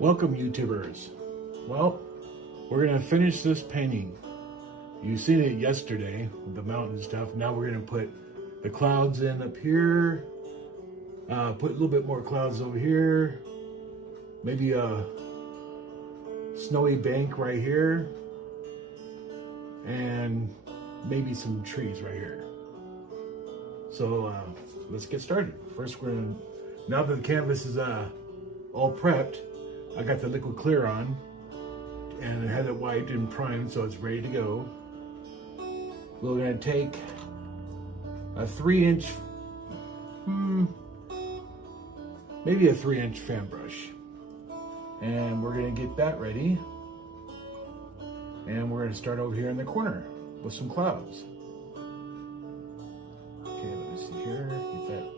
Welcome, YouTubers. Well, we're gonna finish this painting. You seen it yesterday, the mountain stuff. Now we're gonna put the clouds in up here. Put a little bit more clouds over here. Maybe a snowy bank right here. And maybe some trees right here. So let's get started. First, we're gonna, now that the canvas is all prepped, I got the liquid clear on and I had it wiped and primed, so it's ready to go. We're gonna take a 3-inch, maybe a 3-inch fan brush, and we're gonna get that ready. And we're gonna start over here in the corner with some clouds. Okay, let me see here. Get that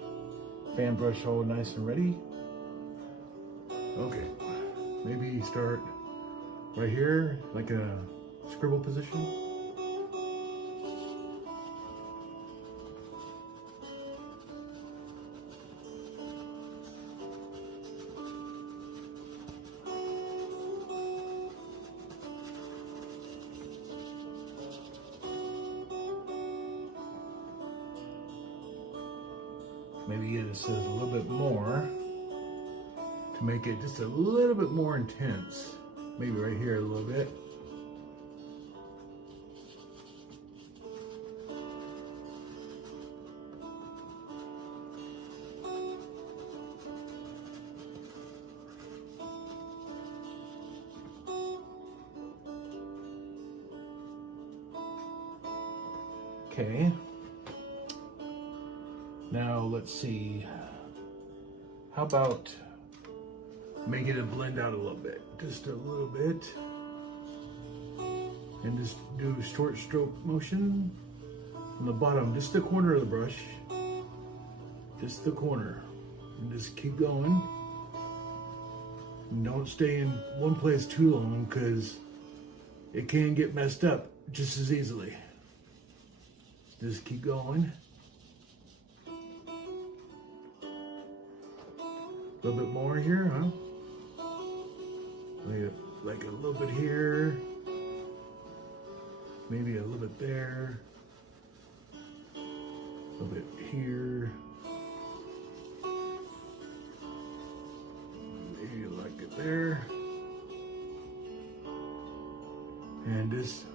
fan brush all nice and ready. Okay, maybe start right here, like a scribble position. Maybe it says a little bit more to make it just a little bit more intense. Maybe right here a little bit. Okay. Now let's see, how about making it blend out a little bit, just a little bit, and just do short stroke motion from the bottom, just the corner of the brush, just the corner, and just keep going. And don't stay in one place too long because it can get messed up just as easily. Just keep going. A little bit more here, huh? Like a little bit here, maybe a little bit there, a little bit here, maybe like it there, and just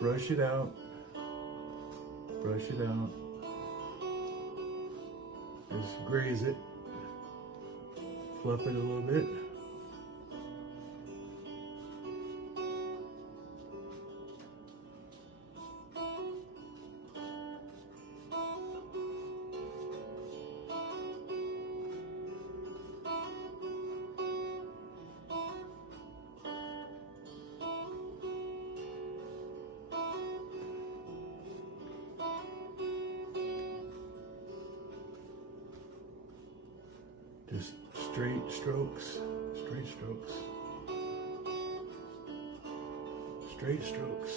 brush it out, just graze it. Fluff it a little bit. Just straight strokes, straight strokes, straight strokes.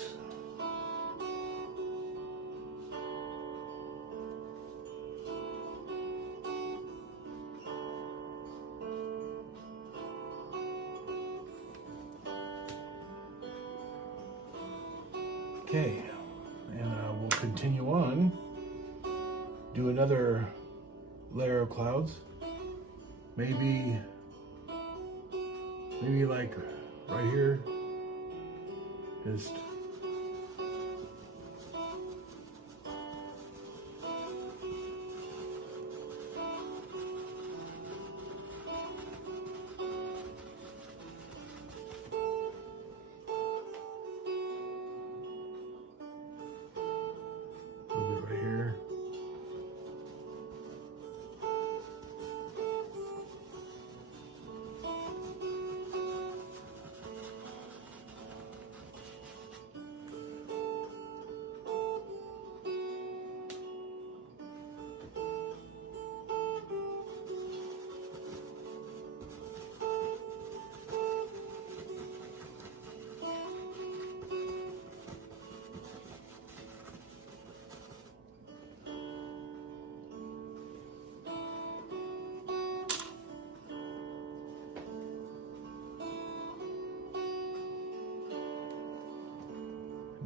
Okay, and we'll continue on, do another layer of clouds. Maybe like right here, just a little bit right here.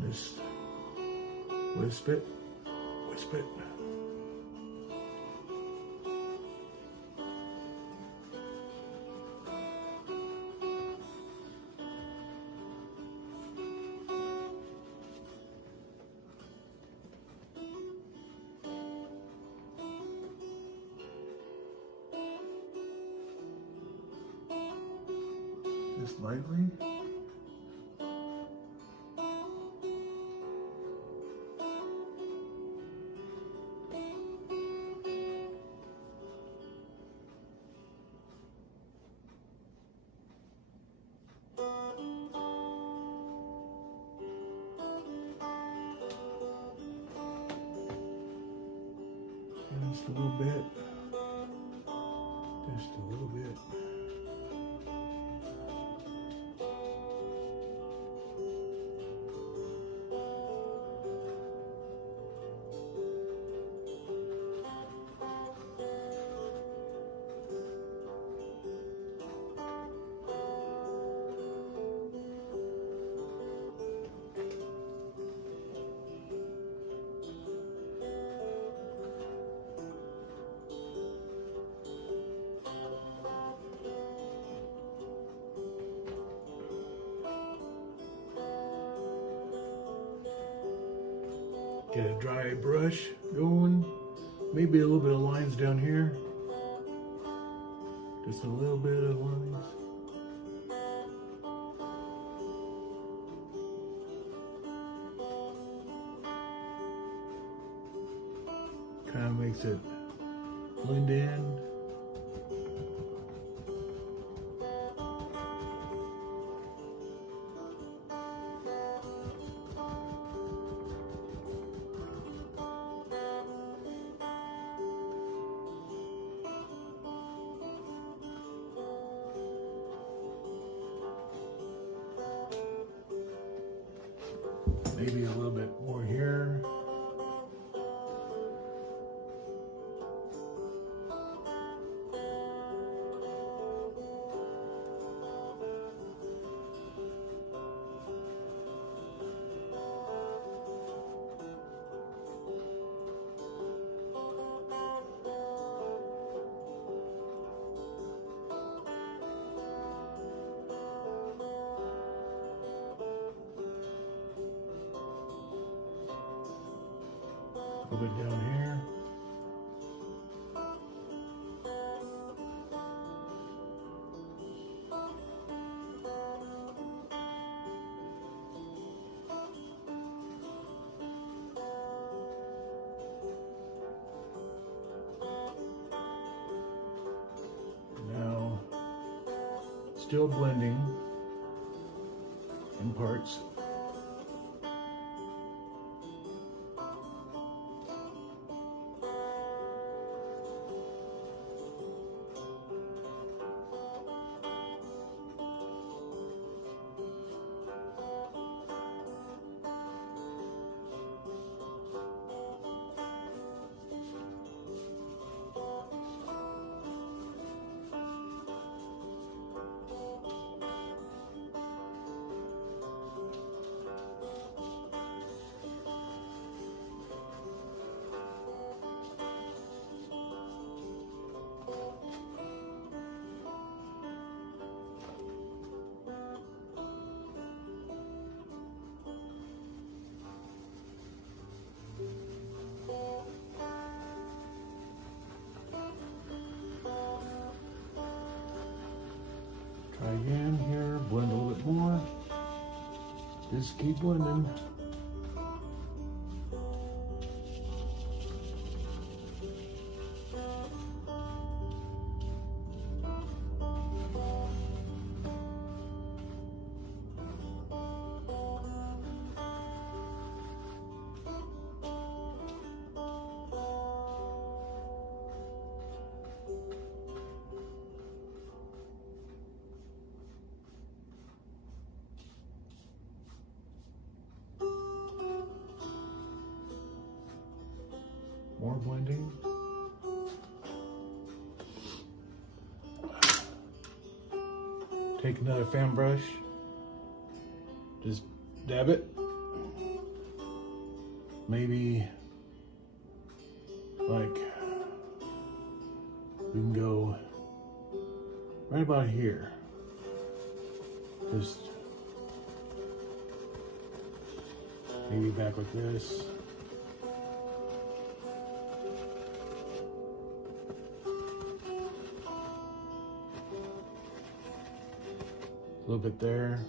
Just wisp it, wisp it. Just lightly. Just a little bit. Just a little bit. Get a dry brush going. Maybe a little bit of lines down here. Just a little bit of lines. Kind of makes it blend in. Maybe a little bit more here. A little bit down here. Now, still blending in parts. Try again here, blend a little bit more. Just keep blending. More blending. Take another fan brush, just dab it. maybe like we can go right about here. Just maybe back like this. A little bit there.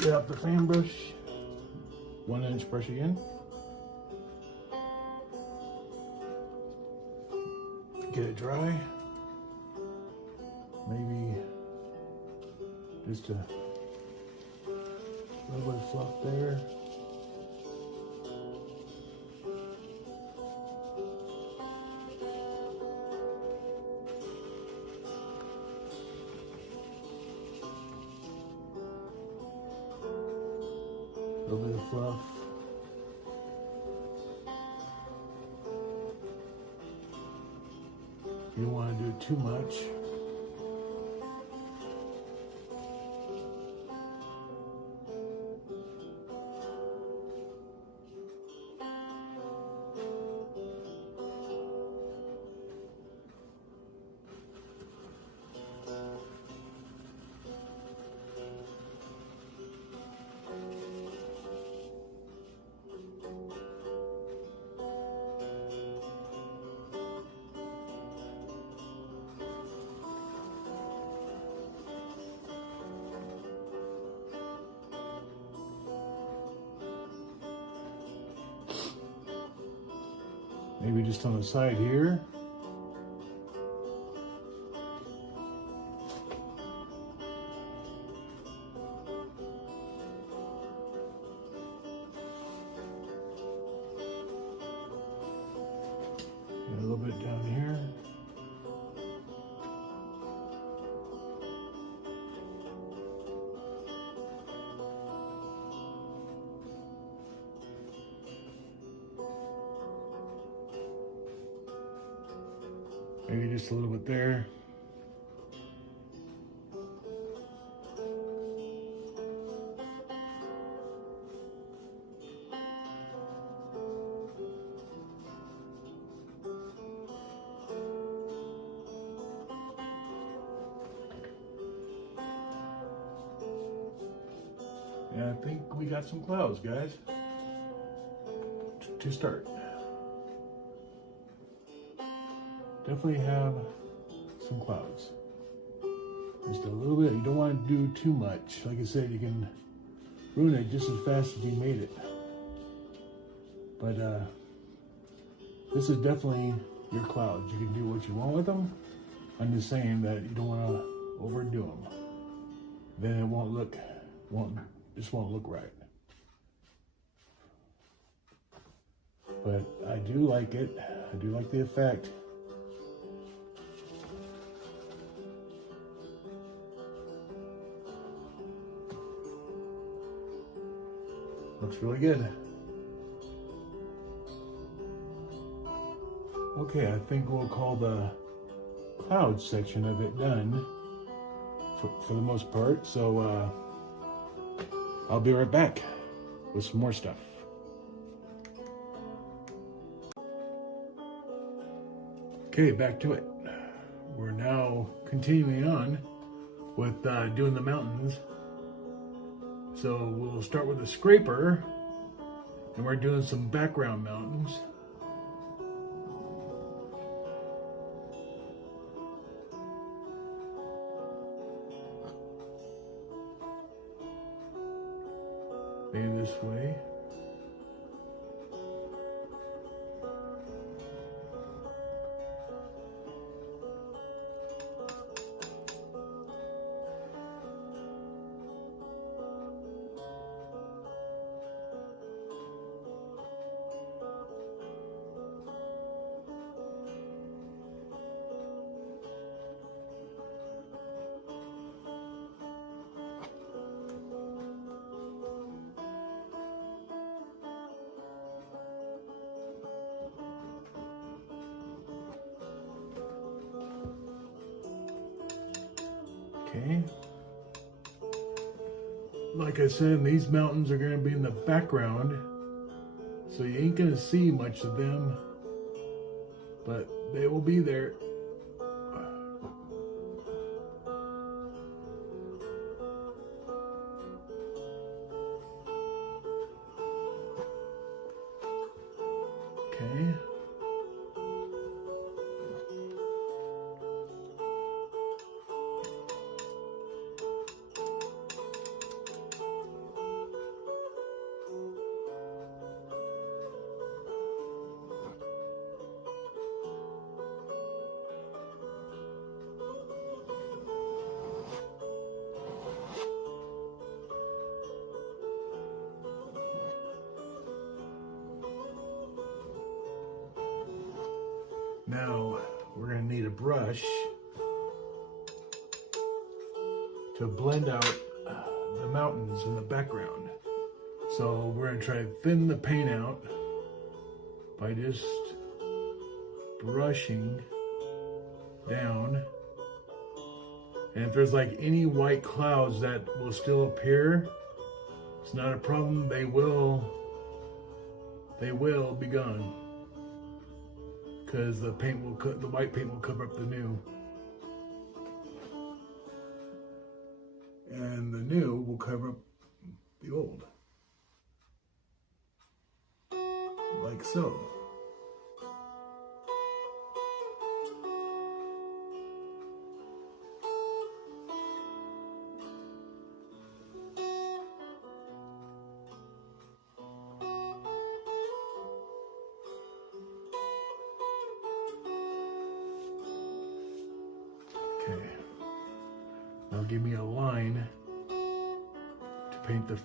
Get out the fan brush, 1-inch brush again. Get it dry. Maybe just a little bit of fluff there. A little bit of fluff. You don't want to do too much. Maybe just on the side here. And a little bit down here. Maybe just a little bit there. And I think we got some clouds, guys, to start. Definitely have some clouds. Just a little bit. You don't want to do too much. Like I said, you can ruin it just as fast as you made it. But this is definitely your clouds. You can do what you want with them. I'm just saying that you don't want to overdo them. Then it just won't look right. But I do like it. I do like the effect. Looks really good. Okay, I think we'll call the cloud section of it done for the most part. So I'll be right back with some more stuff. Okay, back to it. We're now continuing on with doing the mountains. So we'll start with a scraper, and we're doing some background mountains. Okay. Like I said, these mountains are going to be in the background, so you ain't going to see much of them, but they will be there. Okay. Now we're going to need a brush to blend out the mountains in the background. So we're going to try to thin the paint out by just brushing down. And if there's like any white clouds that will still appear, it's not a problem. They will be gone, because the white paint will cover up the new, and the new will cover up the old, like so. Okay, now give me a line to paint the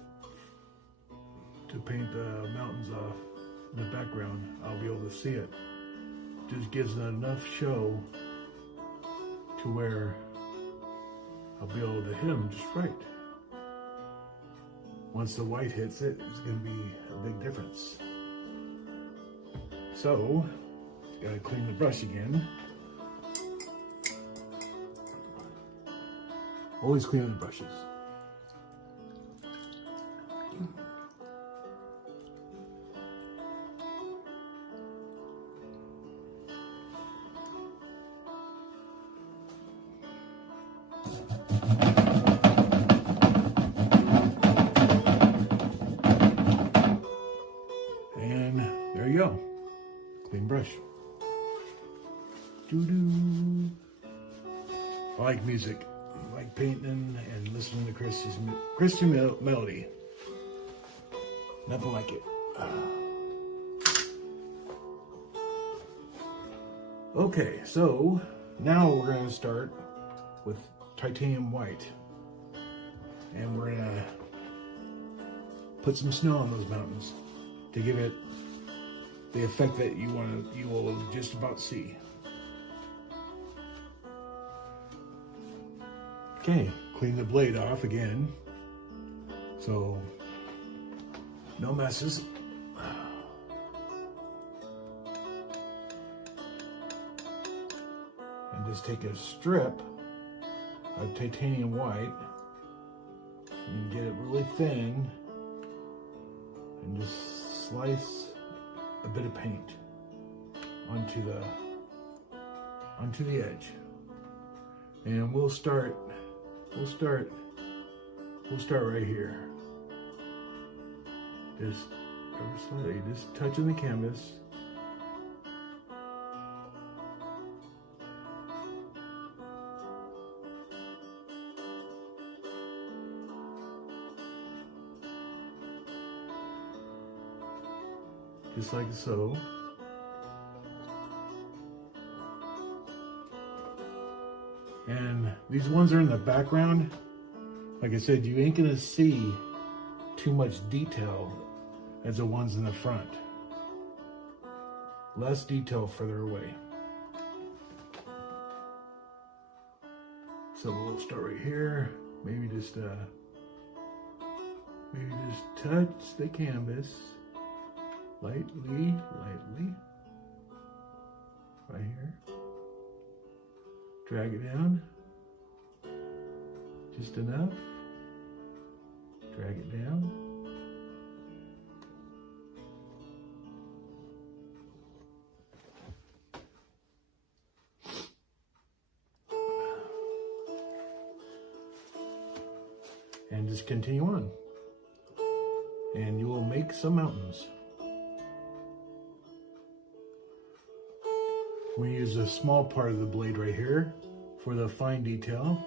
mountains off in the background. I'll be able to see it. Just gives it enough show to where I'll be able to hit them just right. Once the white hits it, it's going to be a big difference. So, gotta clean the brush again. Always clean the brushes. And there you go. Clean brush. Doo-doo. I like music. I like painting and listening to Christian melody. Nothing like it. Okay, so now we're going to start with titanium white. And we're going to put some snow on those mountains to give it the effect that you will just about see. Okay, clean the blade off again, so no messes. And just take a strip of titanium white and get it really thin and just slice a bit of paint onto the edge. And we'll start right here. Just ever slightly, just touching the canvas. Just like so. And these ones are in the background. Like I said, you ain't gonna see too much detail as the ones in the front. Less detail further away. So we'll start right here. Maybe just touch the canvas lightly, right here. Drag it down. Just enough. Drag it down. And just continue on. And you will make some mountains. We use a small part of the blade right here for the fine detail.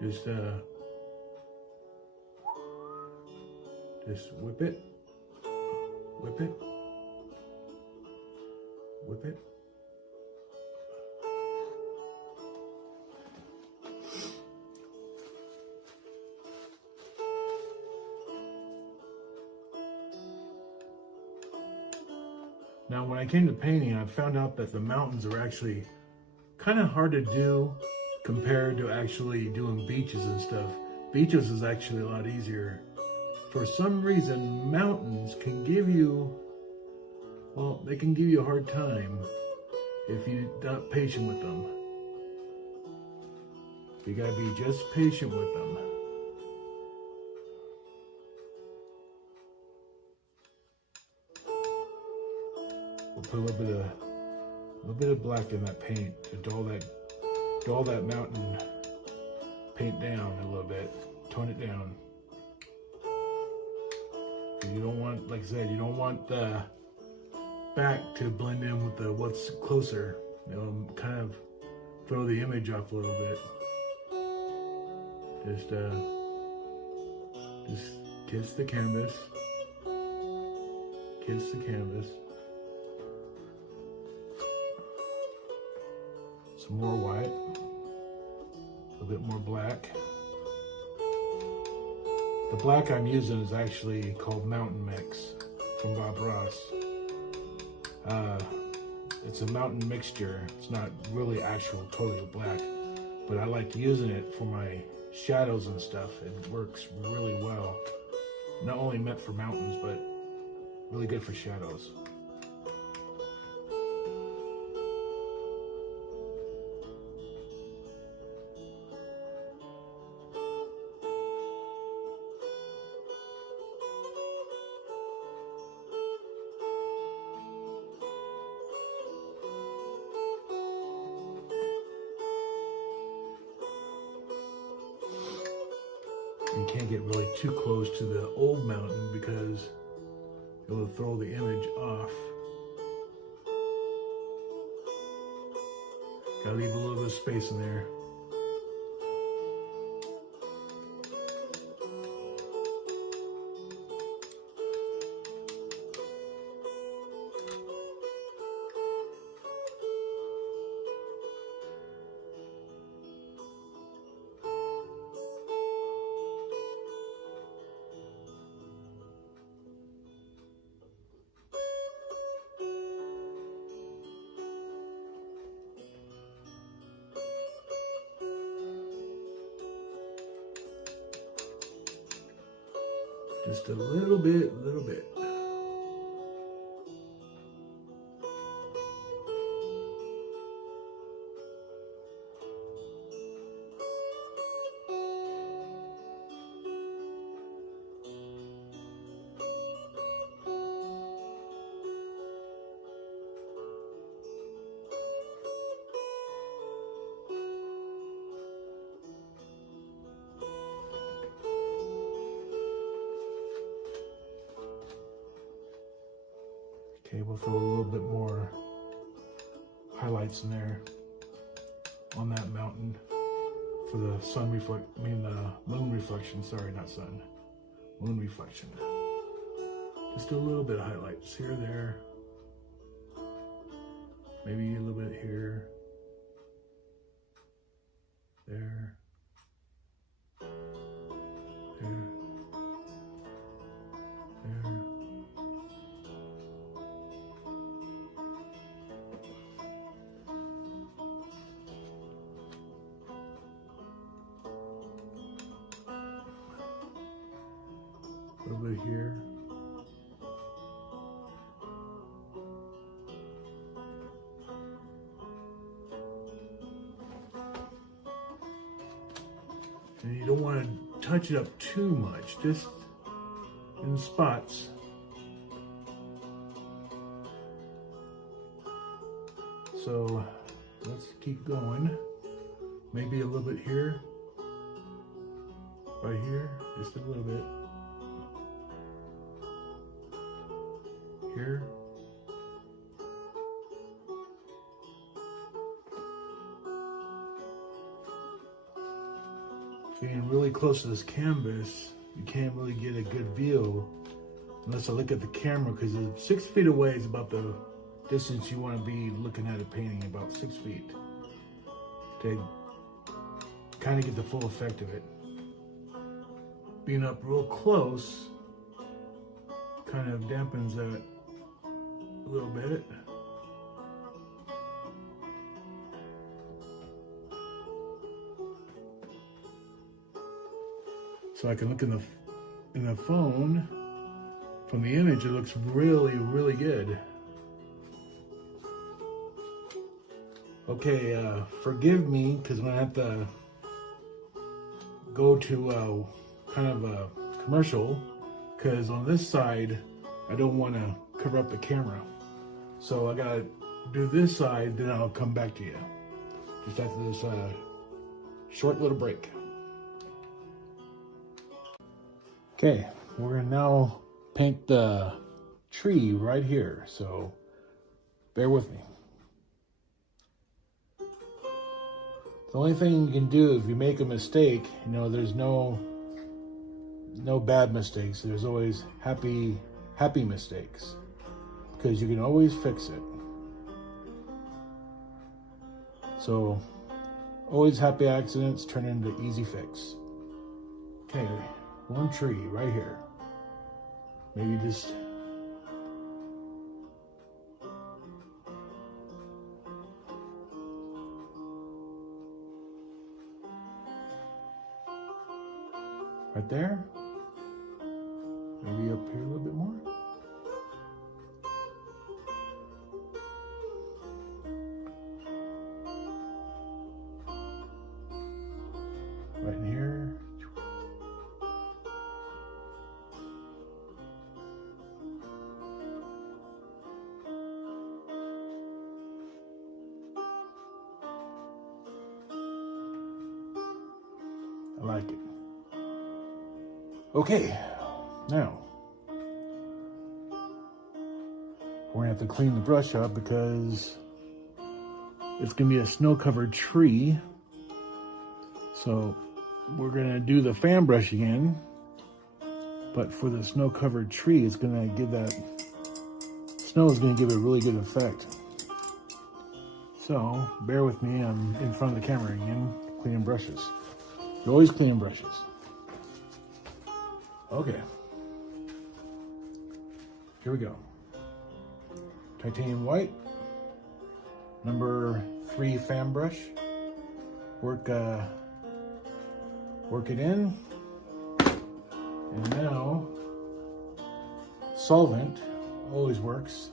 Just whip it, whip it, whip it. Now, when I came to painting, I found out that the mountains are actually kind of hard to do compared to actually doing beaches and stuff. Beaches is actually a lot easier. For some reason, mountains can give you, well, they can give you a hard time if you're not patient with them. You gotta be just patient with them. We'll put a little bit of black in that paint to dull that mountain paint down a little bit, tone it down. You don't want, like I said, you don't want the back to blend in with the what's closer. It'll kind of throw the image off a little bit. Just kiss the canvas. Kiss the canvas. Some more white, a bit more black. The black I'm using is actually called Mountain Mix from Bob Ross. It's a mountain mixture. It's not really actual totally black, but I like using it for my shadows and stuff. It works really well. Not only meant for mountains, but really good for shadows. You can't get really too close to the old mountain because it will throw the image off. Gotta leave a little bit of space in there. Just a little bit, little bit. Okay, we'll throw a little bit more highlights in there on that mountain for the moon reflection, sorry, not sun, moon reflection. Just a little bit of highlights here, there, maybe a little bit here, there, there, there. A little bit here. And you don't want to touch it up too much, just in spots. So let's keep going. Maybe a little bit here, right here, just a little bit. Here. Being really close to this canvas, you can't really get a good view unless I look at the camera, because 6 feet away is about the distance you want to be looking at a painting, about 6 feet, to kind of get the full effect of it. Being up real close kind of dampens that a little bit. So I can look in the phone, from the image, it looks really, really good. Okay, forgive me, because when I have to go to kind of a commercial, because on this side, I don't want to cover up the camera. So I gotta do this side, then I'll come back to you. Just after this short little break. Okay, we're gonna now paint the tree right here, so bear with me. The only thing you can do if you make a mistake, you know, there's no bad mistakes. There's always happy mistakes, because you can always fix it. So always happy accidents turn into easy fix. Okay, one tree right here. Maybe just right there. Maybe up here a little bit more. Right in here. I like it. Okay, now we're gonna have to clean the brush up because it's gonna be a snow-covered tree. So we're gonna do the fan brush again, but for the snow-covered tree, it's gonna give that snow is gonna give it a really good effect. So bear with me. I'm in front of the camera again, cleaning brushes. You're always cleaning brushes. Okay. Here we go. Titanium white, number 3 fan brush. Work it in. And now, solvent always works.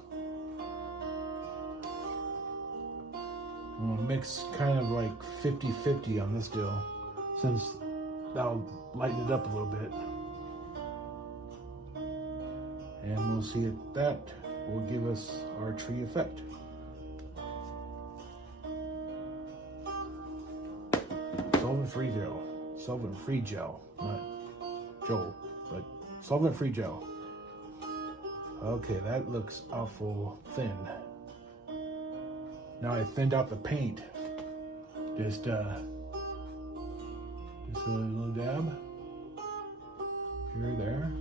I'm gonna mix kind of like 50-50 on this deal, since that'll lighten it up a little bit. And we'll see if that will give us our tree effect. Solvent-free gel. Solvent-free gel. Not Joel, but solvent-free gel. Okay, that looks awful thin. Now I thinned out the paint. Just a little dab. Here, there.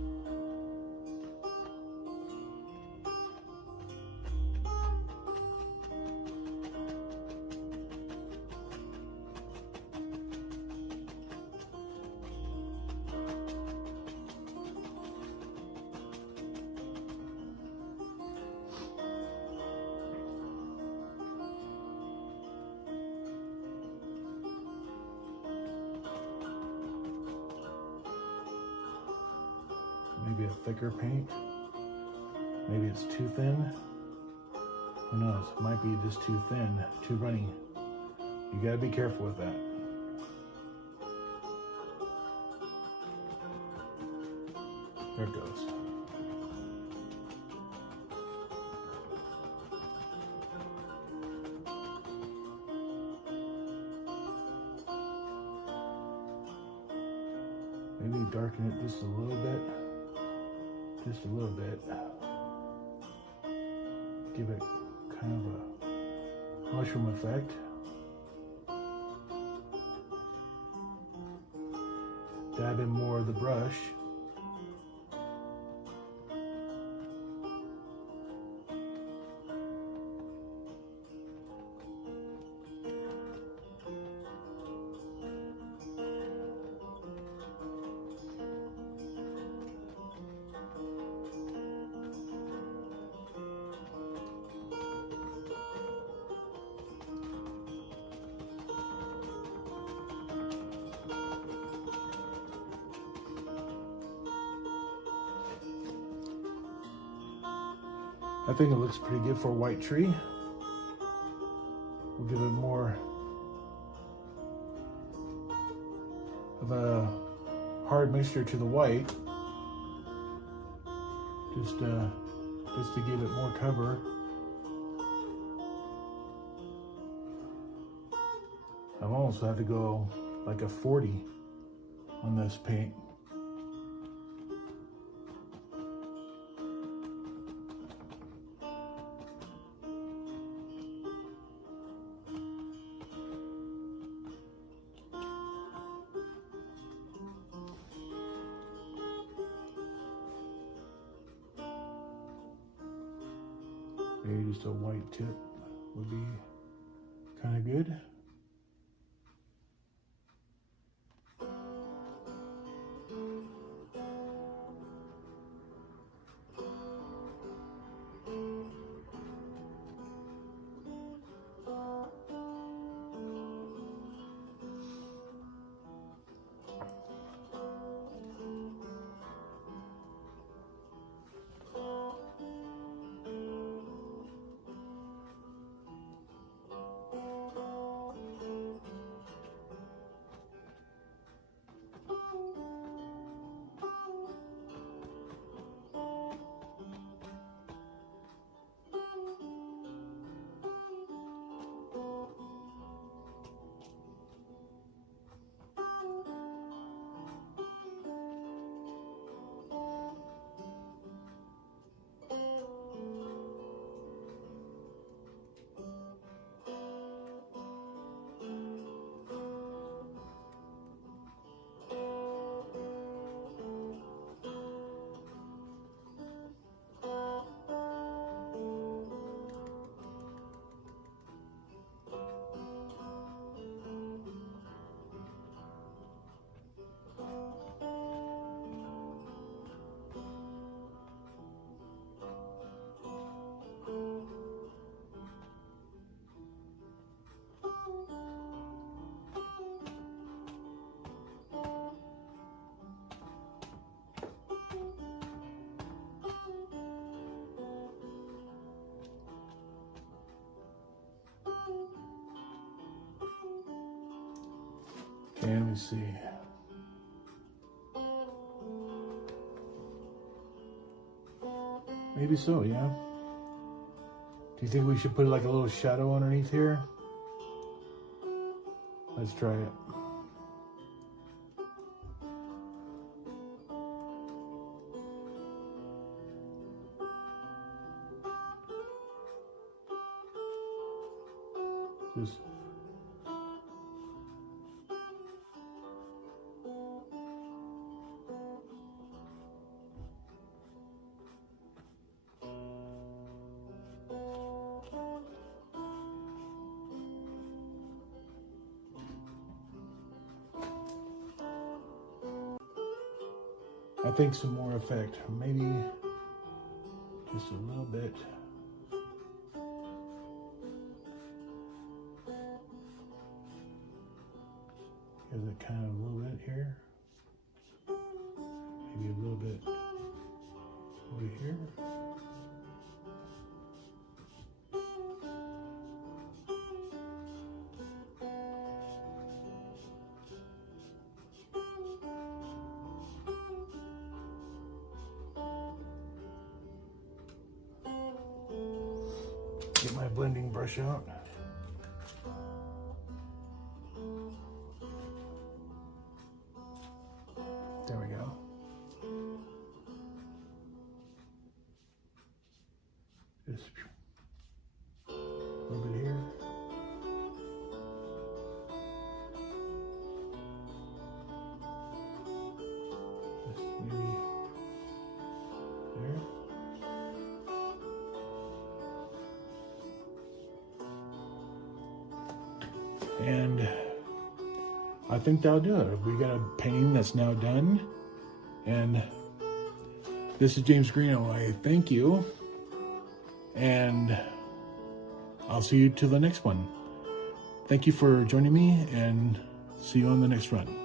Maybe a thicker paint. Maybe it's too thin. Who knows? It might be just too thin, too runny. You gotta be careful with that. There it goes. Maybe darken it just a little bit. Just a little bit. Give it kind of a mushroom effect. Dab in more of the brush. I think it looks pretty good for a white tree. We'll give it more of a hard mixture to the white, just to give it more cover. I've almost had to go like a 40 on this paint. Maybe just a white tip would be kind of good. And let me see. Maybe so, yeah. Do you think we should put like a little shadow underneath here? Let's try it. Just I think some more effect, maybe just a little bit. Give it kind of a little bit here. Maybe a little bit over here. Get my blending brush out. There we go. Just a little bit here. Just maybe there. And I think that'll do it. We got a painting that's now done. And this is James Greeno. I thank you. And I'll see you till the next one. Thank you for joining me, and see you on the next run.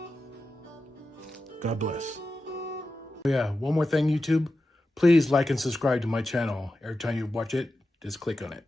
God bless. Oh yeah, one more thing, YouTube. Please like and subscribe to my channel. Every time you watch it, just click on it.